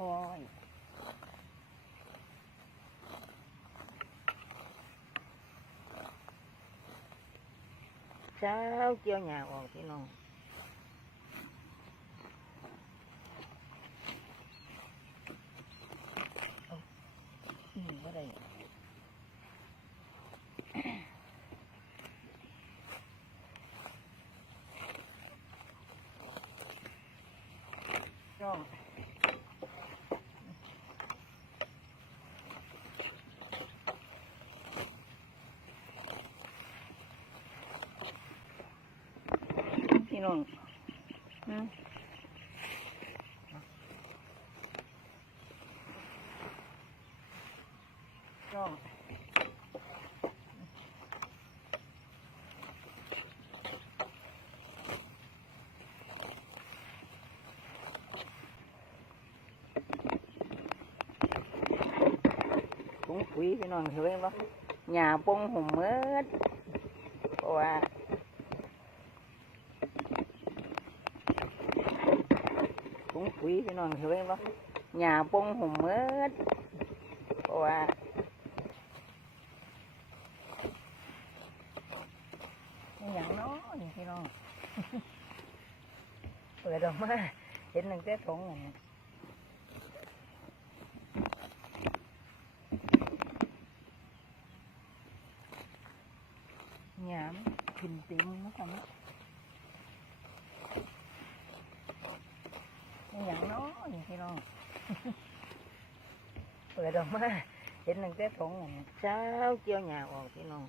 ค่อยๆเช้าเกี่ยวหญ้าออก พี่น้องเอาอืมบ่ได้น้องพี่น้องอืมน้องถุงปุ๋ยพี่น้องเห็นไหมว่าหญ้าปงหุ่มเมืดเพราะว่า ถุง ปุ๋ยพี่น้องเห็นไหมว่าหญ้าปงหุ่มเมืดเพราะว่าอหย่างเน้อนี่พี่น้องเปิดออกมาเห็นหนึ่งแต่ถุงอันนี้หยามขึ้นเต็มนะครับ นาะอย่างน้อนี่พี่น้อง เปิดออกมาเห็นหนึ่งแต่ถงเช้าเกี่ยวหญ้าออกพี่น้อง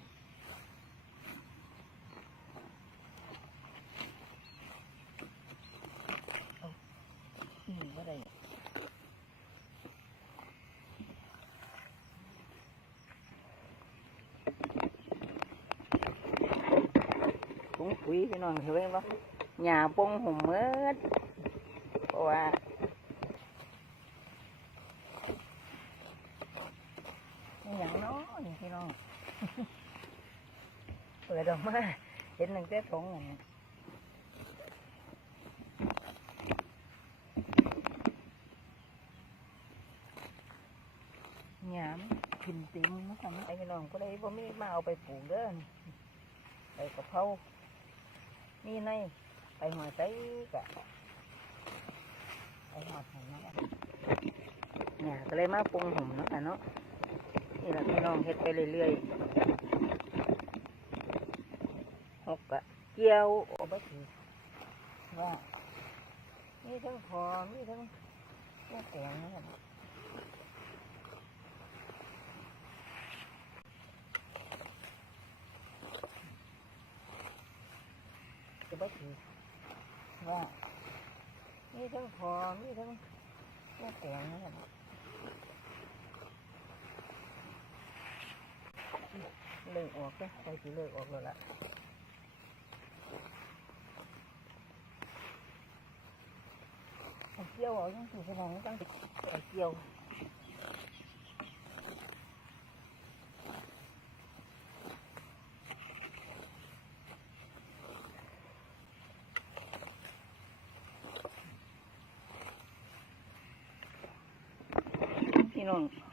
เอาอืมบ่ได้ถุงปุ๋ยพี่น้องเห็นไหมว่าหญ้าปงหุ่มเมืดเพราะ ว่าอย่างน้อนี่พี่น้องเปิดออกมาเห็นหนึ่งแต่ถุงอันนี้หยามขึ้นเต็มนะครับไอ้พี่น้องก็เลยบ่มีมาเอาไปปลูกเด้อไปกะเพรานี่ในไปหัวใจกะ ไปหอดหันนะหญ้าก็เลยมาปรุงหุ่มเนาะค่เนาะนี่แหละพี่น้องเฮ็ดไปเรื่อยๆหกกะเกี่ยวโอ้บถือว่ามีทั้งพอมมีทั้งแม่แตงนี่แหละจะบ่ถือว่า มีทั้งพอมีทั้งแม่แตงนะครับเลิกออกก็ไปสิเลิกออกแล้วล่ะเกี่ยวออกยังสิพี่น้องตั้งเอาเกี่ยว พี่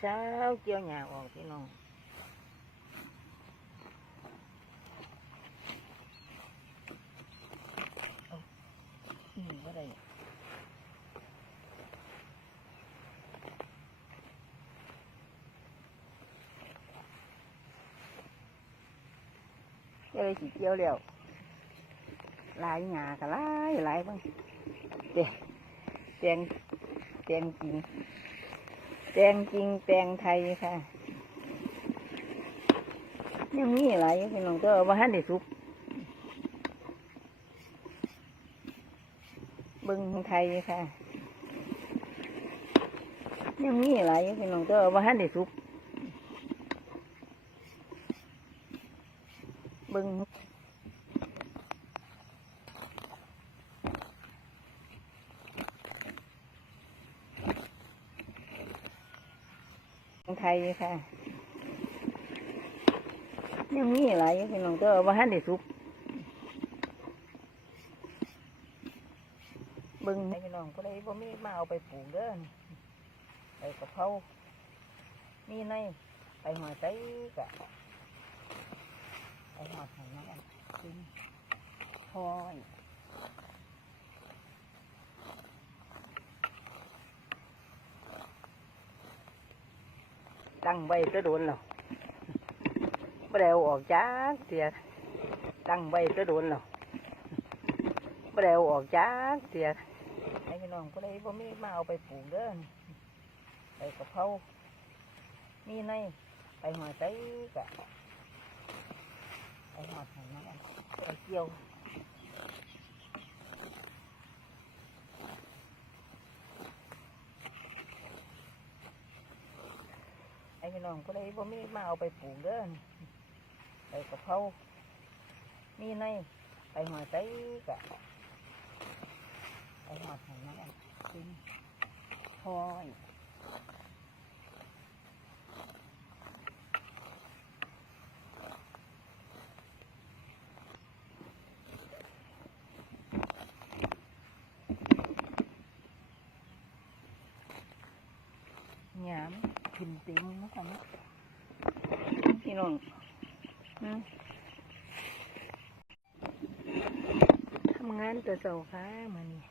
เช้าเกี่ยวหญ้าออกพี่น้องเอาอืมบ่ได้กี่ยวเลยสิเกี่ยวแล้วลายหญ้าก็ลายลายบ้างเตียงเตียงเตียงจริง แตงจริงแตงไทยค่ะ ยังมีอะไรอยู่พี่น้องก็เอามาให้ได้สุกบึงไทยค่ะ ยังมีหลายอยู่พี่น้องก็เอามาให้ได้สุกบึง ไทยค่ะยังมีหลายอยู่พี่น้องก็เอามาให้ได้สุกบึงพี่น้องก็เลยบ่มีมาเอาไปปลูกเด้อนไปกะเพรามีในไปหัวใจกะไปหอดหัวน้ำกินพอย ตั้งไว้ก็โดนแล้วไม่ได้เอาออกจ้าเสียตั้งไว้ก็โดนแล้วไม่ได้เอาออกจ้าเสียให้พี่น้องก็เลยบ่มีมาเอาไปปลูกเด้อไปกะเพรามีในไปหัวใจกะไปหอดหัวน้ำไปเกี่ยว พี่น้องก็เลยบ่มีมาเอาไปปลูกเด้อนี่ไปกะเพรามีในไปหัวใจกะไปหอดหัวน้ำกินเอยหยาม ขึ้นเต็มนะคะนะพี่น้องทำงานตัวเสาค้ามานี่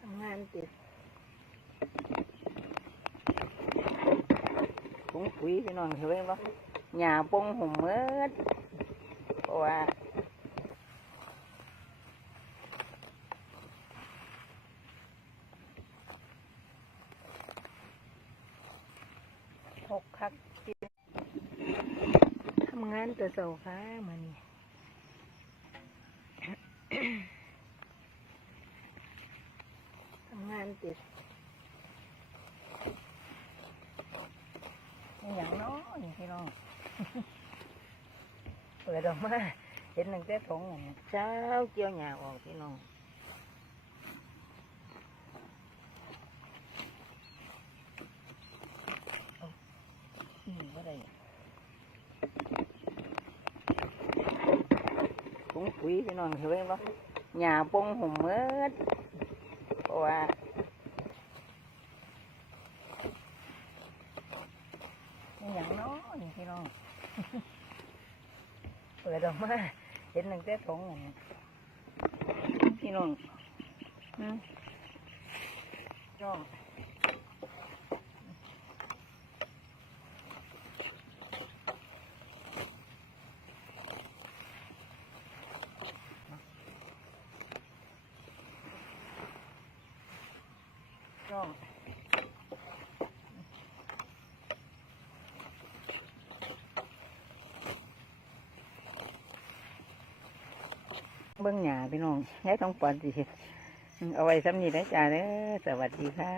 ทำงานติดถุงปุ๋ยพี่น้องเห็นไหมหญ้าปงหุ่มเมืดเพราะว่าหกคักติดทำงานตัว เสาค้ามานี่ทำงานติดอย่างน้อยพี่น้องเปิดออกมาเห็นหนึ่งแต่ถงอันนี้เช้าเกี่ยวหญ้าออกพี่น้องเอาอืมบ่ได้ถุง ปุ๋ยพี่น้องเห็นไหมหญ้าปงหุ่มเมืดเพราะว่าอย่างน้อนี่พี่น้อง เปิดออกมา เห็นหนึ่งแต่ถงอันนี้พี่น้องอืมจ้องจ้อง เบื้องหน้าพี่น้องยายท้องปอนสิเอาไว้สำนีได้จ้าเด้อสวัสดีค่ะ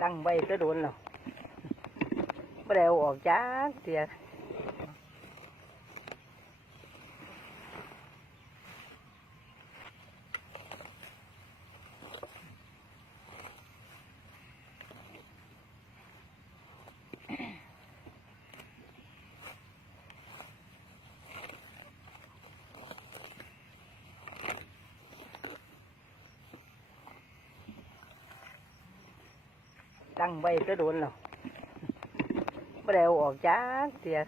ตั้งไว้ก็โดนแล้วไม่ได้เอาออกจากเสีย ตั้งไว้ก็โดนแล้วไม่ได้เอาออกจากเสีย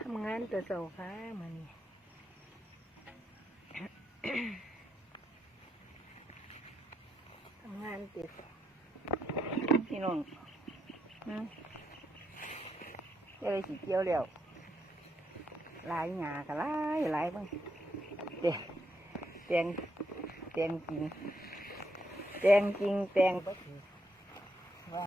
ทำงงานตัวเสาค่ะมันนี่ทำงานติดพี่น้องอืม เดี๋ยวเลยสีเกียวแล้วลายหงาก็หลายลายบ้างเตียงเตียงเตียงจริงแตงจริงแตงบ่ถือ